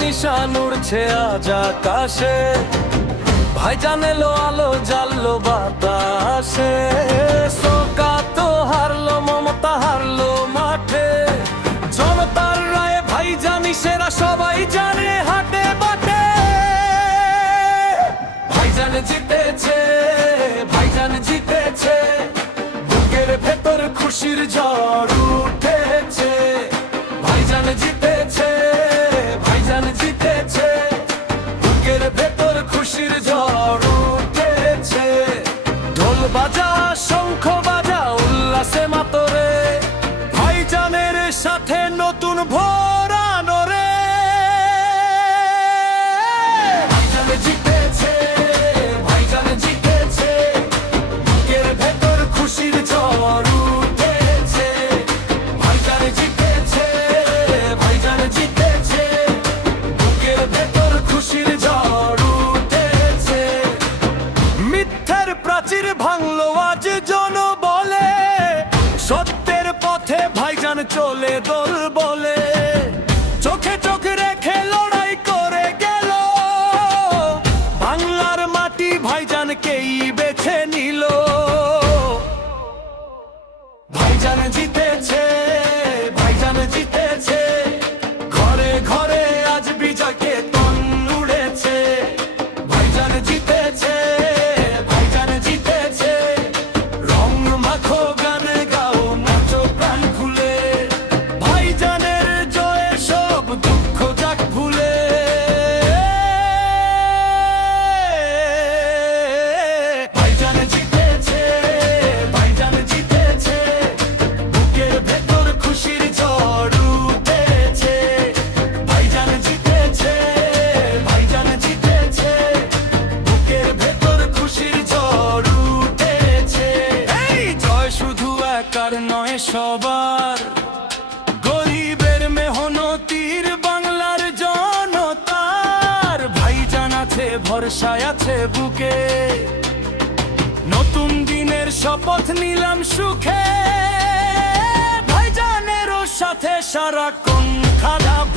নিশান উড়ছে আজ আকাশে, ভাইজান এলো আলো জ্বাললো বাতাসে। সোকা তো হারলো, মমতা হারলো মাঠে, জনতার রায়ে ভাইজানি সেরা সবাই জানে হাটে বাটে। ভাইজান জিতেছে, ভাইজান জিতেছে, বুকের ভেতর খুশির ঝড় উঠেছে। ভাইজান জিতেছে, ভাইজান জিতেছে, বুকের ভেতর খুশির ঝড় উঠেছে। ঢোল বাজা শঙ্খ বাজা উল্লাসে মাতরে, ভাইজানের সাথে নতুন ভোর আনো রে। ভাইজান জিতেছে, ভাইজান জিতেছে, বুকের ভেতর খুশির ঝড় উঠেছে। ভাইজান জিতেছে, ভাইজান জিতেছে, বুকের ভেতর খুশির ঝড় উঠেছে। মিথ্যার প্রাচীর ভাঙলো আজ জনবলে, সত্যের পথে ভাইজান চলে দোল বলে। চোখে চোখ রেখে লড়াই করে গেল, বাংলার মাটি ভাইজানকেই বেছে নিল। ভাইজান জিতেছে, ভাইজান জিতেছে, ঘরে ঘরে আজ বিজয়কে তন উড়েছে। ভাইজান জিতেছে, ভাইজান জিতেছে, রং মাখো গান গাও নাচো প্রাণ খুলে। ভাইজানের জয়ে সব দুঃখ যাক ভুলে। ভাইজান জিতেছে, ভাইজান জিতেছে, বুকের ভেতর খুশির ঝড় উঠেছে। ভাইজান জিতেছে, ভাইজান জিতেছে, বুকের ভেতর খুশির ঝড় উঠেছে। এই জয় শুধু একার নয় সবার, গরিবের মেহনতির বাংলার জনতার। ভাইজান আছে ভরসায় আছে বুকে, নতুন দিনের শপথ নিলাম সুখে। ভাইজানেরও সাথে সারাক্ষণ খারাপ